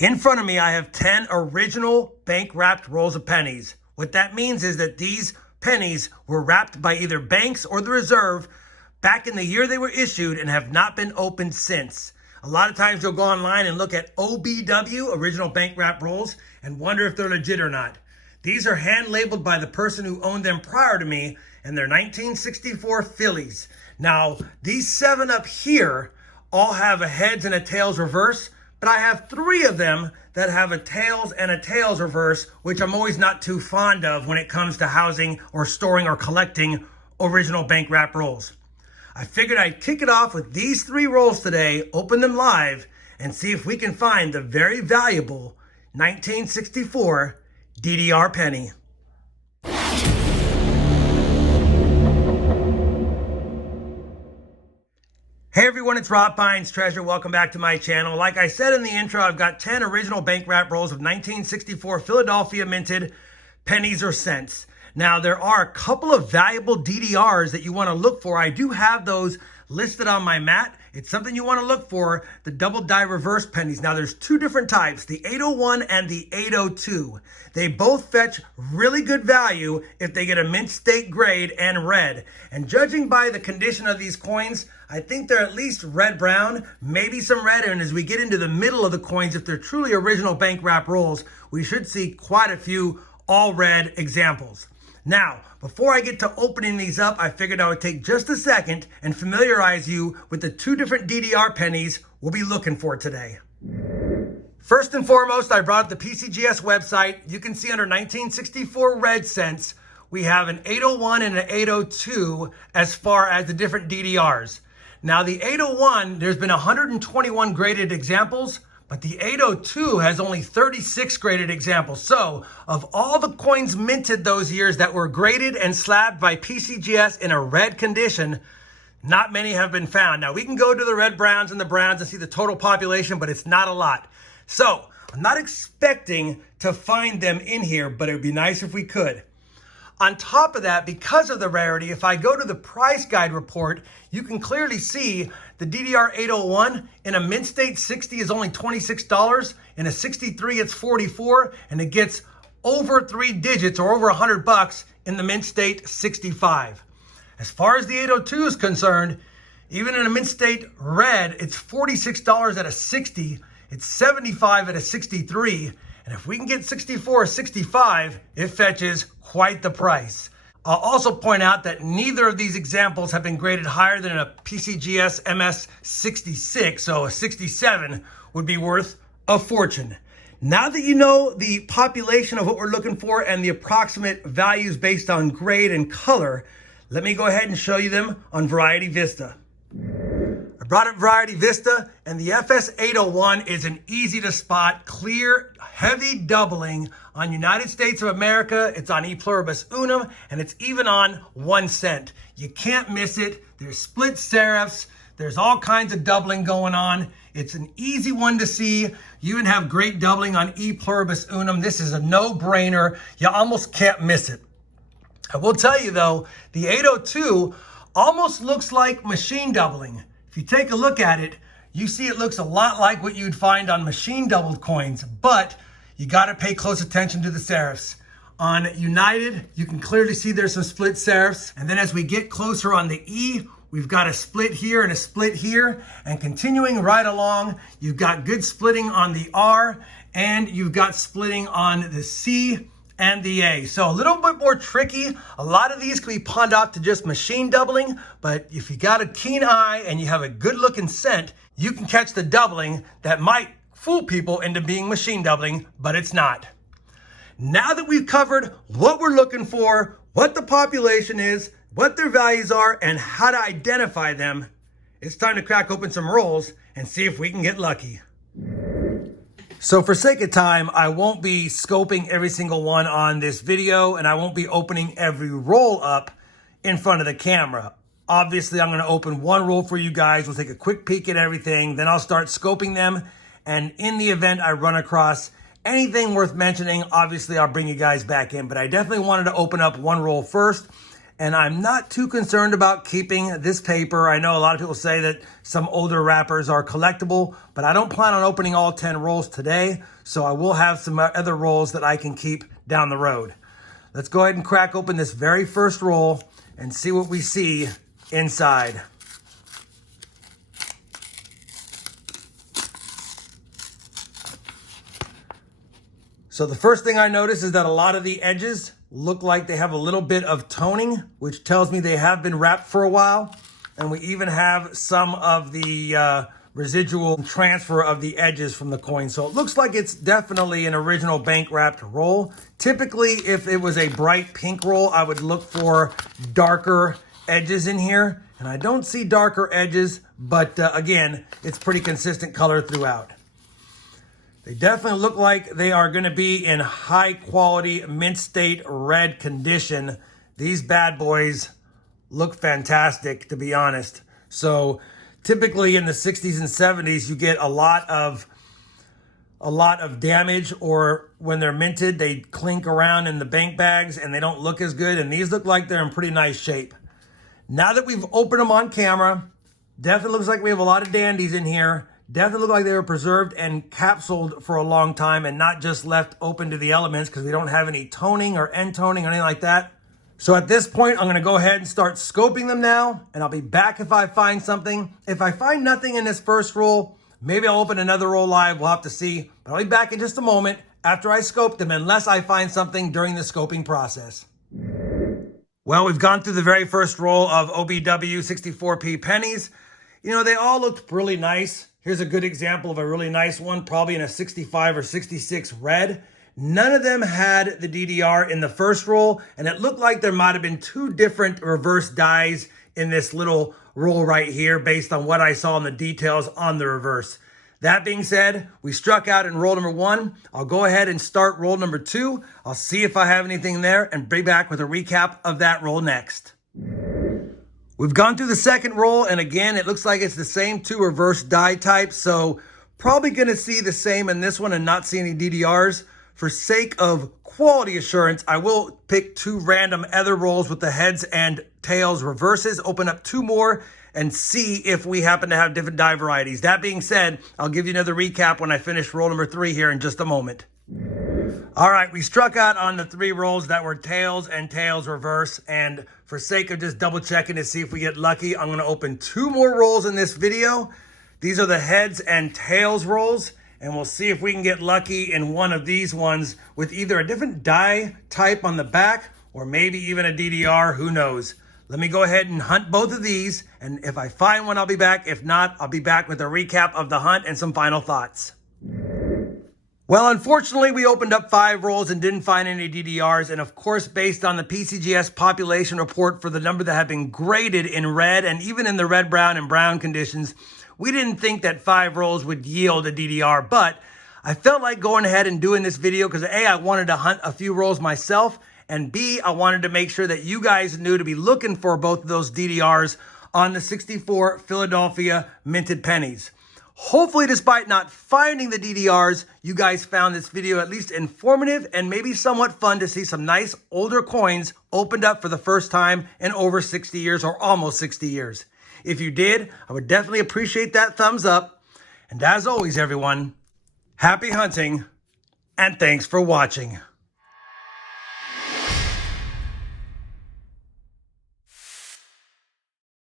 In front of me, I have 10 original bank-wrapped rolls of pennies. What that means is that these pennies were wrapped by either banks or the Reserve back in the year they were issued and have not been opened since. A lot of times you'll go online and look at OBW, original bank-wrapped rolls, and wonder if they're legit or not. These are hand-labeled by the person who owned them prior to me, and they're 1964 Phillies. Now, these 7 up here all have a heads and a tails reverse, but I have 3 of them that have a tails and a tails reverse, which I'm always not too fond of when it comes to housing or storing or collecting original bank wrap rolls. I figured I'd kick it off with these 3 rolls today, open them live, and see if we can find the very valuable 1964 DDR penny. Hey everyone, it's RobFindsTreasure. Welcome back to my channel. Like I said in the intro, I've got 10 original bank wrap rolls of 1964 Philadelphia minted pennies or cents. Now, there are a couple of valuable DDRs that you want to look for. I do have those listed on my mat. It's something you want to look for, the double die reverse pennies. Now, there's 2 different types, the 801 and the 802. They both fetch really good value if they get a mint state grade and red. And judging by the condition of these coins, I think they're at least red-brown, maybe some red. And as we get into the middle of the coins, if they're truly original bank wrap rolls, we should see quite a few all red examples. Now, before I get to opening these up, I figured I would take just a second and familiarize you with the 2 different DDR pennies we'll be looking for today. First and foremost, I brought up the PCGS website. You can see under 1964 red cents, we have an 801 and an 802 as far as the different DDRs. Now, the 801, there's been 121 graded examples, but the 802 has only 36 graded examples. So, of all the coins minted those years that were graded and slabbed by PCGS in a red condition, not many have been found. Now, we can go to the red browns and the browns and see the total population, but it's not a lot. So, I'm not expecting to find them in here, but it would be nice if we could. On top of that, because of the rarity, if I go to the price guide report, you can clearly see the DDR 801 in a mint state 60 is only $26. In a 63, it's $44, and it gets over 3 digits or over $100 in the mint state 65. As far as the 802 is concerned, even in a mint state red, it's $46 at a 60, it's $75 at a 63, and if we can get 64 or 65, it fetches quite the price. I'll also point out that neither of these examples have been graded higher than a PCGS MS 66, so a 67 would be worth a fortune. Now that you know the population of what we're looking for and the approximate values based on grade and color, let me go ahead and show you them on Variety Vista. I brought up Variety Vista, and the FS 801 is an easy to spot, clear, heavy doubling on United States of America. It's on E pluribus unum, and it's even on 1 cent. You can't miss it. There's split serifs. There's all kinds of doubling going on. It's an easy one to see. You even have great doubling on E pluribus unum. This is a no-brainer. You almost can't miss it. I will tell you though, the 802 almost looks like machine doubling. If you take a look at it, you see it looks a lot like what you'd find on machine doubled coins, but you got to pay close attention to the serifs. On United, you can clearly see there's some split serifs. And then as we get closer on the E, we've got a split here and a split here. And continuing right along, you've got good splitting on the R, and you've got splitting on the C and the A. So a little bit more tricky. A lot of these can be pawned off to just machine doubling, but if you got a keen eye and you have a good looking scent, you can catch the doubling that might fool people into being machine doubling, but it's not. Now that we've covered what we're looking for, what the population is, what their values are, and how to identify them, it's time to crack open some rolls and see if we can get lucky. So for sake of time, I won't be scoping every single one on this video, and I won't be opening every roll up in front of the camera. Obviously, I'm going to open one roll for you guys. We'll take a quick peek at everything. Then I'll start scoping them. And in the event I run across anything worth mentioning, obviously I'll bring you guys back in. But I definitely wanted to open up one roll first. And I'm not too concerned about keeping this paper. I know a lot of people say that some older wrappers are collectible, but I don't plan on opening all 10 rolls today. So I will have some other rolls that I can keep down the road. Let's go ahead and crack open this very first roll and see what we see inside. So the first thing I notice is that a lot of the edges look like they have a little bit of toning, which tells me they have been wrapped for a while. And we even have some of the residual transfer of the edges from the coin. So it looks like it's definitely an original bank wrapped roll. Typically, if it was a bright pink roll, I would look for darker edges in here. And I don't see darker edges, but again, it's pretty consistent color throughout. They definitely look like they are going to be in high quality mint state red condition. These bad boys look fantastic, to be honest. So typically in the 60s and 70s, you get a lot of damage, or when they're minted, they clink around in the bank bags and they don't look as good. And these look like they're in pretty nice shape. Now that we've opened them on camera, definitely looks like we have a lot of dandies in here. Definitely look like they were preserved and capsuled for a long time and not just left open to the elements, because we don't have any toning or end toning or anything like that. So at this point, I'm going to go ahead and start scoping them now, and I'll be back if I find something. If I find nothing in this first roll, maybe I'll open another roll live. We'll have to see. But I'll be back in just a moment after I scope them, unless I find something during the scoping process. Well, we've gone through the very first roll of OBW 64p pennies. You know, they all looked really nice. Here's a good example of a really nice one, probably in a 65 or 66 red. None of them had the DDR in the first roll, and it looked like there might have been two different reverse dies in this little roll right here based on what I saw in the details on the reverse. That being said, we struck out in roll number 1. I'll go ahead and start roll number 2. I'll see if I have anything there and be back with a recap of that roll next. We've gone through the second roll, and again, it looks like it's the same two reverse die types, so probably going to see the same in this one and not see any DDRs. For sake of quality assurance, I will pick two random other rolls with the heads and tails reverses, open up two more, and see if we happen to have different die varieties. That being said, I'll give you another recap when I finish roll number 3 here in just a moment. All right, we struck out on the 3 rolls that were tails and tails reverse, and for sake of just double checking to see if we get lucky, I'm going to open 2 more rolls in this video. These are the heads and tails rolls, and we'll see if we can get lucky in one of these ones with either a different die type on the back or maybe even a DDR, who knows. Let me go ahead and hunt both of these, and if I find one, I'll be back. If not, I'll be back with a recap of the hunt and some final thoughts. Well, unfortunately, we opened up 5 rolls and didn't find any DDRs. And of course, based on the PCGS population report for the number that have been graded in red and even in the red, brown, and brown conditions, we didn't think that 5 rolls would yield a DDR. But I felt like going ahead and doing this video because A, I wanted to hunt a few rolls myself, and B, I wanted to make sure that you guys knew to be looking for both of those DDRs on the 64 Philadelphia minted pennies. Hopefully, despite not finding the DDRs, you guys found this video at least informative and maybe somewhat fun to see some nice older coins opened up for the first time in over 60 years or almost 60 years. If you did, I would definitely appreciate that thumbs up. And as always, everyone, happy hunting and thanks for watching.